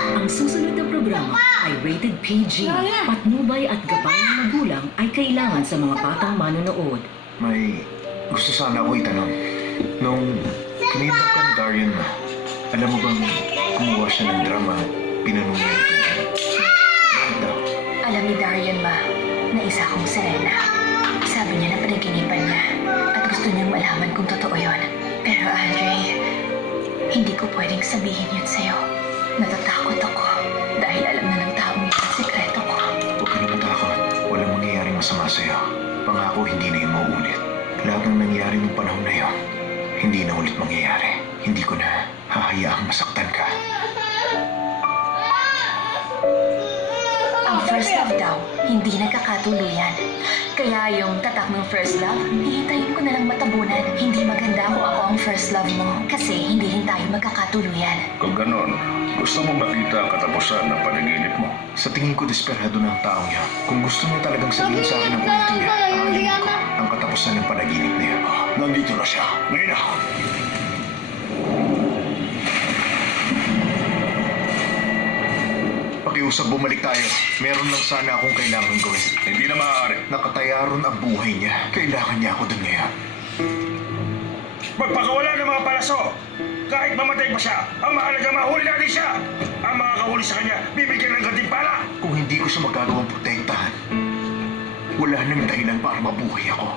Ang susunod na programa ay rated PG. Patnubay at gabay ng magulang ay kailangan sa mga batang manonood. May gusto sana ako itanong. Nung kinidnap ka ni Darian na, alam mo bang kumuha siya ng drama at pinanong niya yung tubig? Bakit daw? Alam ni Darian ma na isa akong Serena. Sabi niya na panaginipan niya at gusto niyang malaman kung totoo yon. Pero Andre, hindi ko pwedeng sabihin yun sa'yo. Natatakot ako dahil alam na ng taong yun ang sikreto ko. Huwag ka na matakot. Walang mangyayaring masama sa'yo. Pangako hindi na yun mauulit. Lahat ng nangyari ng panahon na yun, hindi na ulit mangyayari. Hindi ko na hahayaang masaktan ka. Ang first love daw, hindi nagkakatuluyan. Kaya yung tatak ng first love, hihintayin ko na lang matabunan. Hindi maganda kung ako ang first love mo kasi hindi rin tayo magkakatuluyan. Kung ganon, gusto mo makita ang katapusan ng panaginip mo. Sa tingin ko, desperado na ang taong yan. Kung gusto niya talagang sabihin sa akin ang kwento niya, aalihin ko ang katapusan ng panaginip na yan. Nandito na siya. Ngayon na. Pakiusap, bumalik tayo. Meron lang sana akong kailangan gawin. Hindi na maaari. Nakataya ron ang buhay niya. Kailangan niya ako dun ngayon. Magpakawala ng mga palaso! Kahit mamatay pa siya, ang mahalaga mahuli natin siya! Ang makakahuli sa kanya, bibigyan ng gantimpala! Kung hindi ko siya magagawang protektahan, wala nang dahilan para mabuhay ako.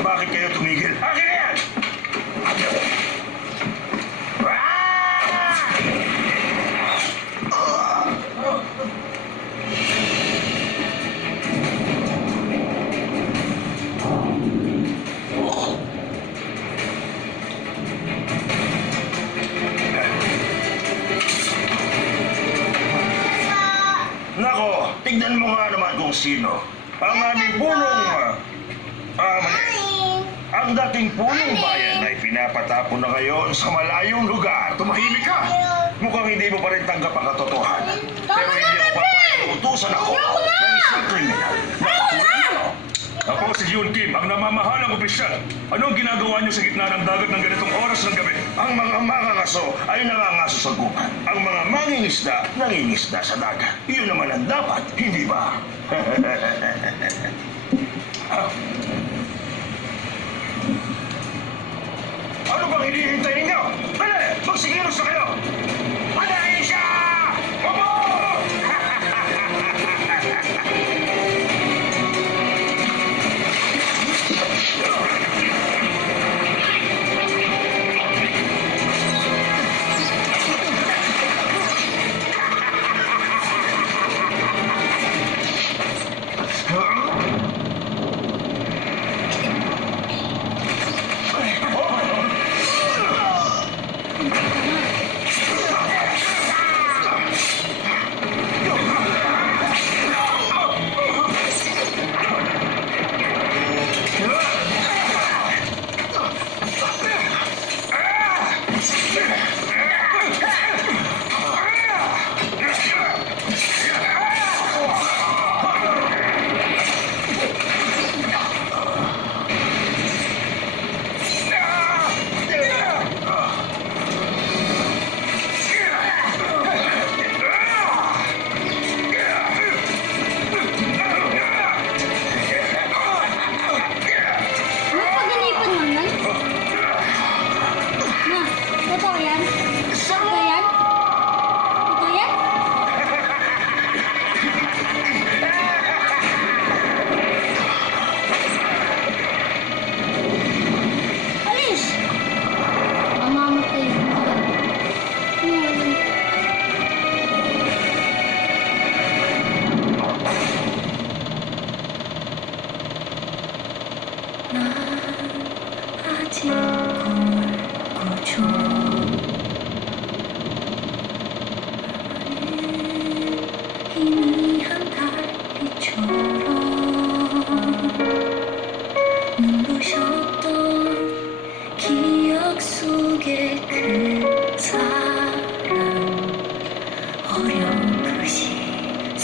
Bakit kayo tumigil? Akin na yan! Nako, tignan mo nga naman kung sino. Ang aming punong... ang dating punong bayan ay pinapatapon na ngayon sa malayong lugar. Tumahimik ka! Mukhang hindi mo pa rin tanggap ang katotohanan. Pero hindi ako papayag na utusan ako ng isang kriminal. Ako si Yun Kim, ang namamahalang opisyal. Anong ginagawa niyo sa gitna ng dagat ng ganitong oras ng gabi? Ang mga mangangaso ay nangangaso sa gubat. Ang mga mangingisda, nangingisda sa dagat. Iyon naman ang dapat, hindi ba? Ano bang hinihintay ninyo? Dali! Magsigilos na kayo! Panahin siya! Opo!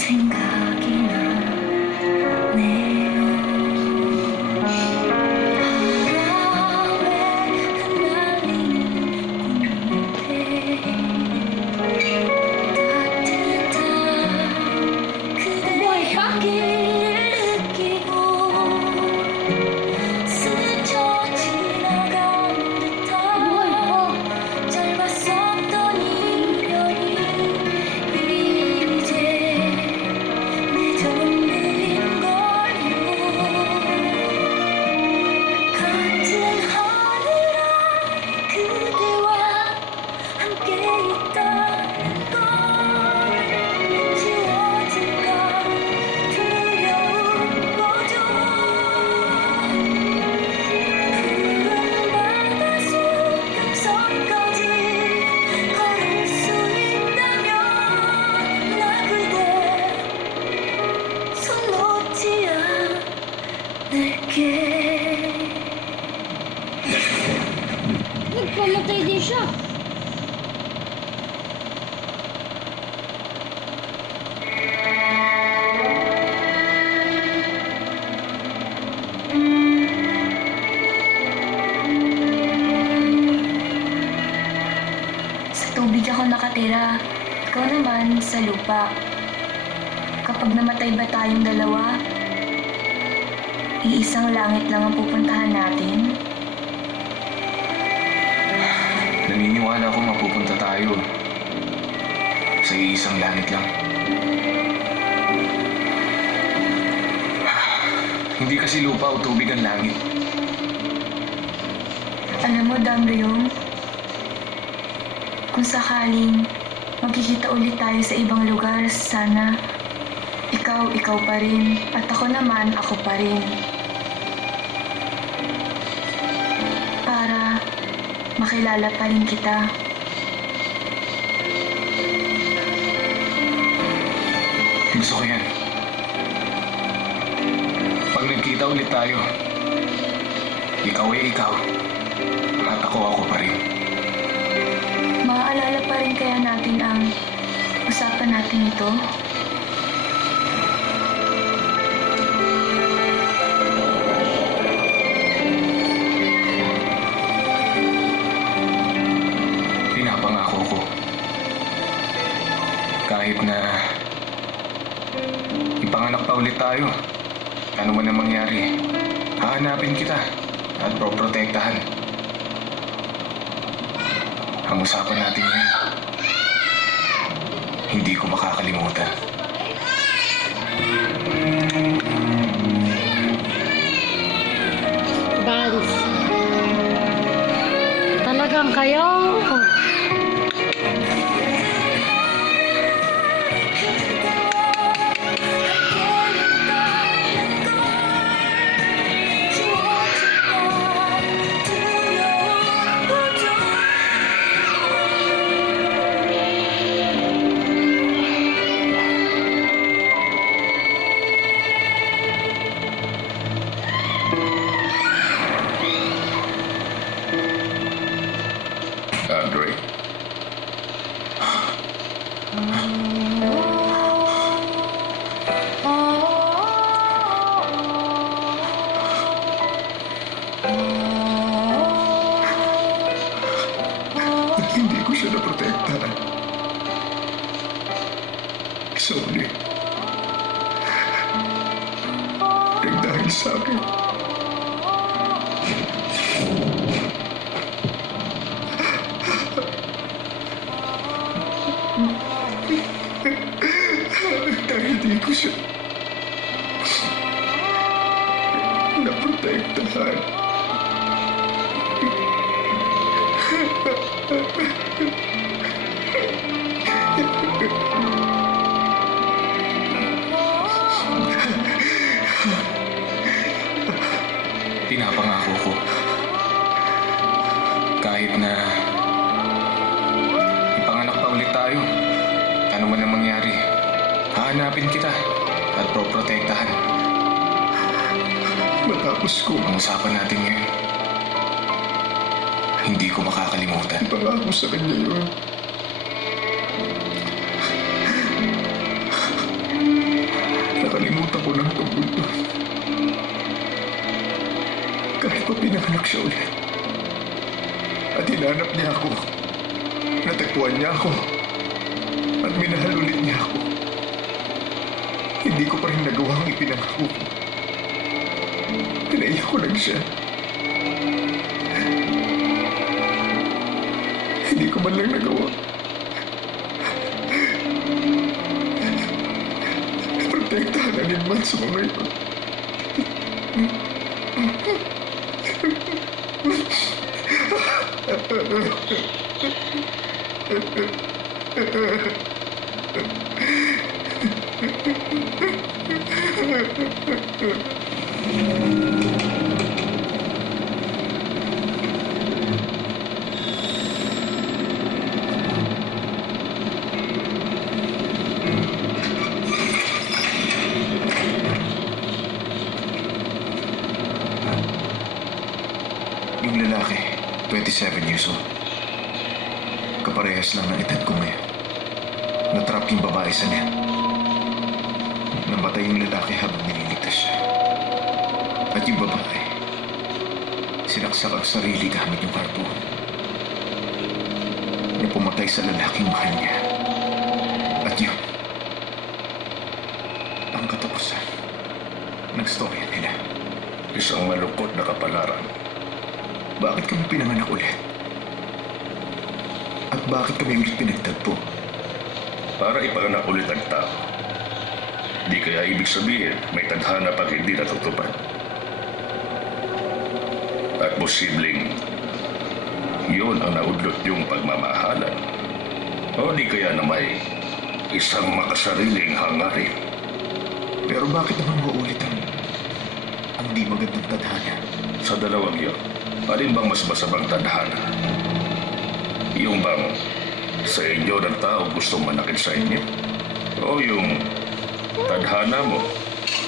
생각이 나네요. 바람에 흩날리는 꽃잎에 따뜻한 그대의 향기를 느끼고 스쳐 지나가는 듯한 짧았었던 인연이 이제 내 전부인 걸요. 같은 하늘아 그대와 함께 있다는 걸 지워질까 두려운 거죠. 푸른 바다 수평선까지 걸을 수 있다면 나 그대 손 놓지 않을게. Nagpamatay din siya. Sa tubig ako nakatira, ikaw naman sa lupa. Kapag namatay ba tayong dalawa, iisang langit lang ang pupuntahan natin? Naniniwala ako mapupunta tayo sa iisang langit lang. Hindi kasi lupa o tubig ang langit. Alam mo, Damryong, kung sakaling magkikita ulit tayo sa ibang lugar, sana ikaw pa rin at ako naman, ako pa rin. Para makilala pa rin kita. Gusto ko yan. Pag nagkita ulit tayo, ikaw ay ikaw at ako pa rin. Maaalala pa rin kaya natin ang usapan natin ito? Pinapangako ko. Kahit na ipanganak pa ulit tayo, ano man ang mangyari, hahanapin kita at poprotektahan. Ang usapan natin yan, hindi ko makakalimutan. Guys. Talagang kayo. Andre. Hindi ko siya naprotektahan. Sorry. Dahil sa akin. Dahil di ko siya naprotektahan. Pinapangako ko. Kahit na ipanganak pa ulit tayo, ano man ang mangyari, hahanapin kita at poprotektahan. Matapos ko ang usapan natin ngayon, hindi ko makakalimutan. Ipangako sa kanya yun. Nakalimutan ko na ang mundo. Kahit pa pinanganak siya ulit. At hinanap niya ako. Natagpuan niya ako. At minahal ulit niya ako. Hindi ko pa rin nagawa ang ipinangako ko. Pinaiyak ko lang siya. Hindi ko man lang nagawa. Protektahan na rin man sa mga ito. Yung lalaki, 27 years old. Kaparehas lang ng edad ko ngayon. Natrap yung babae sa net. Namatay yung lalaki habang nililigtas siya. At yung babae, sinaksak ang sarili gamit yung harpoon. Na pumatay sa lalaking mahal niya. At yun, ang katapusan ng storya nila. Isang malungkot na kapalaran. Bakit kami pinanganak ulit? At bakit kami ulit pinagtagpo? Para ipanganak ulit ang tao. Di kaya ibig sabihin may tadhana pag hindi natutupad. At posibleng yun ang naudlot yung pagmamahalan. O di kaya na may isang makasariling hangarin. Pero bakit naman maulit ang di magandang tadhana? Sa dalawang yun, alin bang mas masabang tadhana? Yung bang sa inyo ng tao gustong manakit sa inyo? O yung tadhana mo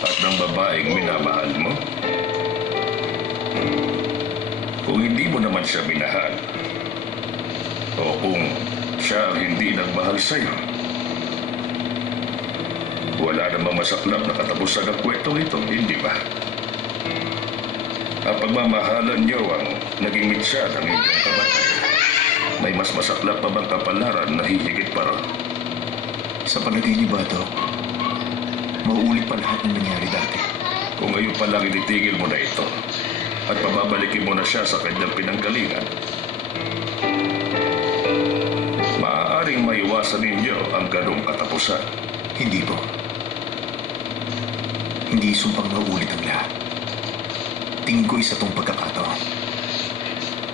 at ng babaeng minamahal mo? Kung hindi mo naman siya minahal, o kung siya ang hindi nagmahal sa'yo, wala namang masaklap na katapusan ng kwentong ito, hindi ba? Ang pagmamahalan niyo ang naging mitsa ng inyong kabatay. May mas masaklap pa bang kapalaran na hihigit pa ron? Sa palagay ni Bato, mauulit pa lahat ng nangyari dati. Kung ngayon pa lang initigil mo na ito at pababalikin mo na siya sa kanyang pinanggalingan, maaaring maiwasan ninyo ang ganong katapusan. Hindi po. Hindi sumpang mauulit ang lahat. Tingin ko isa tong pagkakataon.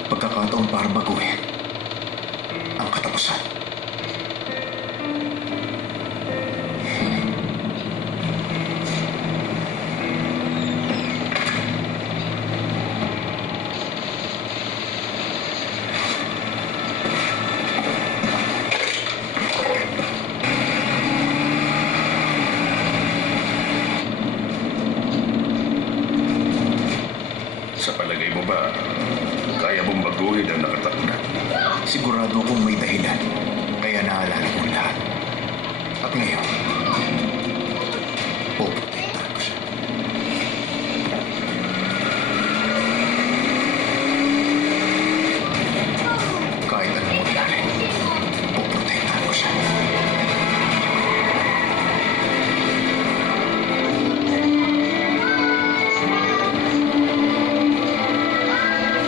Pagkakataon para baguhin ang katapusan. Sa palagay mo ba, kaya mong baguhin ang nakatakda? Sigurado akong may dahilan, kaya naalala ko lahat. At ngayon,